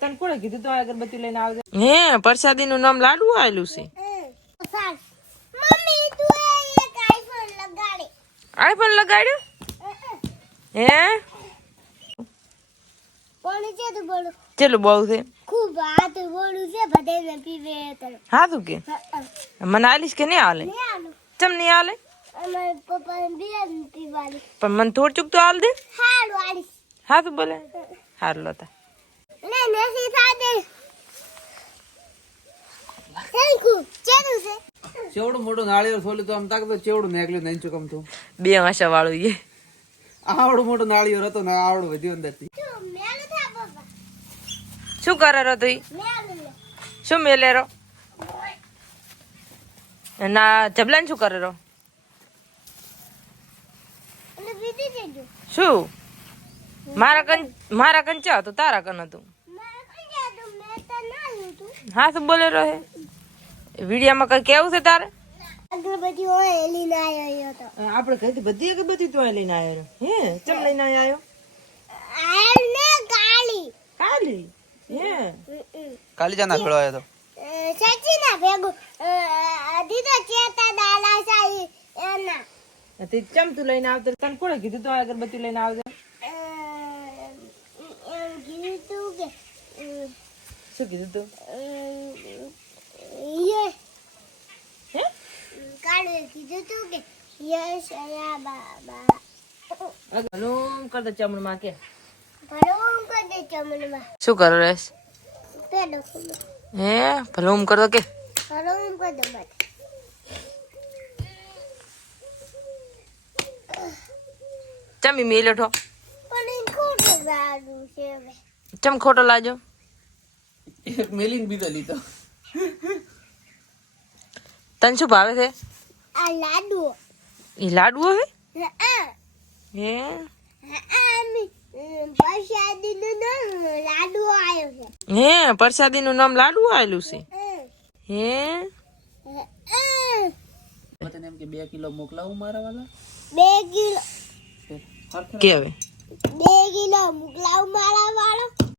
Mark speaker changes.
Speaker 1: તને કોણે કીધું તો અગરબત્તી લઈને આવજે?
Speaker 2: હે પ્રસાદી નું નામ લાડુ આવેલું છે.
Speaker 3: મમ્મી તું એક આઈફોન લગાડે.
Speaker 2: આઈફોન લગાડ્યું? હે?
Speaker 3: પણ છે તો બોલું.
Speaker 2: ચેલું બહુ છે?
Speaker 3: ખૂબ હાથ બોલું છે બધાને પીવે
Speaker 2: હા તું કે? મને આલીશ કે નહીં હાલે ચમ નહીં
Speaker 3: પીવાની
Speaker 2: પણ મને થોડું ચૂક તો હાલ દે.
Speaker 3: હારું આલીશ.
Speaker 2: હા તું બોલે? હારું લોતા.
Speaker 1: ચેવડું મોટું નાળિયેર ફોલ્યું તો આમ તાક તો ચેવડું મેગલ્યું નહીં ચુકમ તું.
Speaker 2: બે આશા વાળું એ
Speaker 1: આવડું મોટું નાળિયેર હતો ને આવડું વધ્યું અંદરથી.
Speaker 3: શું મેલું થા પપ્પા
Speaker 2: શું કરે રો તું શું મેલે રો ના જબલાન શું કરે રો શું? મારા કન મારા કન ચા હતું તારા કન હતું. હા શું બોલે રો હે? વિડીયામાં કઈ કેવું છે તારે?
Speaker 3: અગરબત્તી હોય એલી ના આવ્યો હતો
Speaker 1: આપણે કઈ બધી અગરબત્તી તો લઈને આવ્યો હે? ચમ લઈને આવ્યો
Speaker 3: આયલ ને કાળી
Speaker 1: કાલી? હે?
Speaker 4: કાલી જાના ભેળો આવ્યો તો.
Speaker 3: સચી ના ભેગું દીધો ચેતા દાલા સાઈ એના
Speaker 1: તે ચમ તું લઈને આવતો તને કોણે કીધું તો અગરબત્તી લઈને આવજે? શું કીધું તું?
Speaker 3: કીધું તું કે યશ અયા બાબા
Speaker 1: હલુમ કરતો ચમડમાં કે.
Speaker 3: ભલો હું કરી દે ચમનમાં
Speaker 2: શું કરો રેસ હે ભલે હું? કરતો કે?
Speaker 3: ભલો કરી દે
Speaker 2: ચમ મેલ્યો ઠો ચમ ખોટો લાજો
Speaker 1: એક મેલીને બીજો લીધો.
Speaker 2: તને શું ભાવે છે?
Speaker 3: આ લાડુ.
Speaker 2: એ લાડુ હે
Speaker 3: હે.
Speaker 2: હે? પ્રસાદી નું નામ લાડુ આવેલું છે? હે.
Speaker 1: તને એમ કે બે કિલો મોકલાવું મારા વાલા?
Speaker 3: બે કિલો.
Speaker 2: કે હવે?
Speaker 3: બે કિલો મોકલાવું મારા વાળો